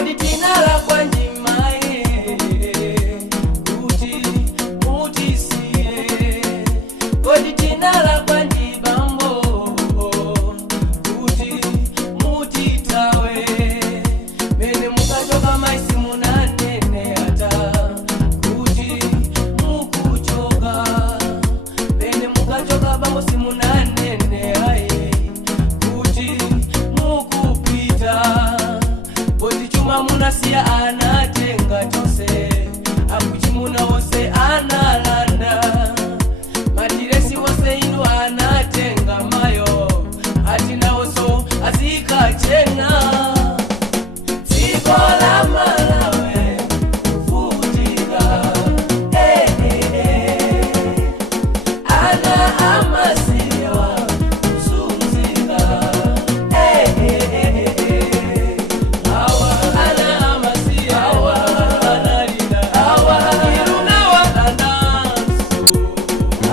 kodi tinala kwa njimae kuti mutisiye kodi tinala kwa njibambo kuti mutitawe mene mukachoka maisi munanene hata kuti mukuchoka mene mukachoka bambo simunanene aye kuti mukupita kodi chuma munasiya anatenga chose akuchimuna wose analanda madiresi wose inu anatenga mayo atina oso azikachena Sikola malawe futika ana amasiwa usumzika awa ana amasiwa awa analina awa irunawa anasu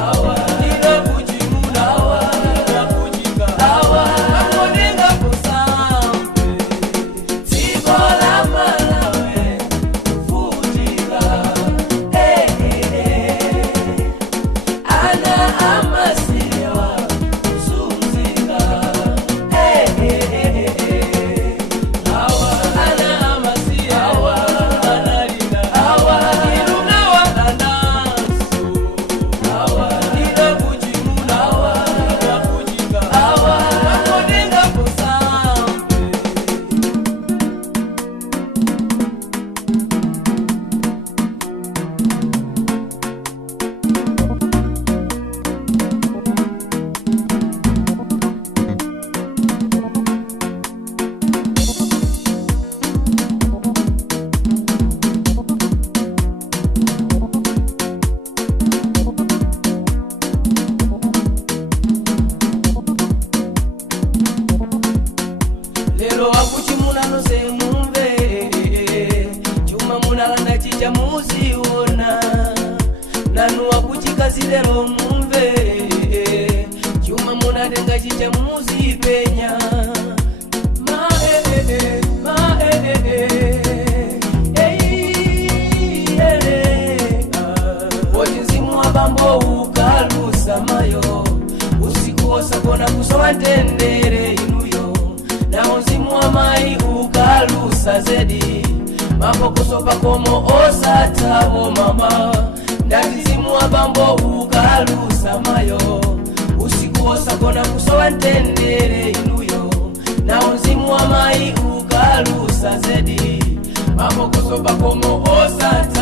awa ina kujimuna awa ina kujika awa akonenga kusampe Sikola malawe futika ana amasiwa usumzika awa ana amasiwa awa analina awa irunawa anasu awa ina kujimuna awa ina kujika awa akonenga kusampe lero akuchimuna nose mumve chuma munalanda chicha muziona nanu akuchikazi lero mumve chuma munatenga chicha muzipenya Woti mzimu wa bambo ukalusa mayo usiku osakona kusowa tendere inuyo na mzimu wa mai ukalusa zedi mapokoso pakomo osatabo mama ndati mzimu wa bambo ukalusa mayo usiku osakona kusowa tendere inuyo na mzimu wa mai ukalusa zedi mapokoso pakomo osatabo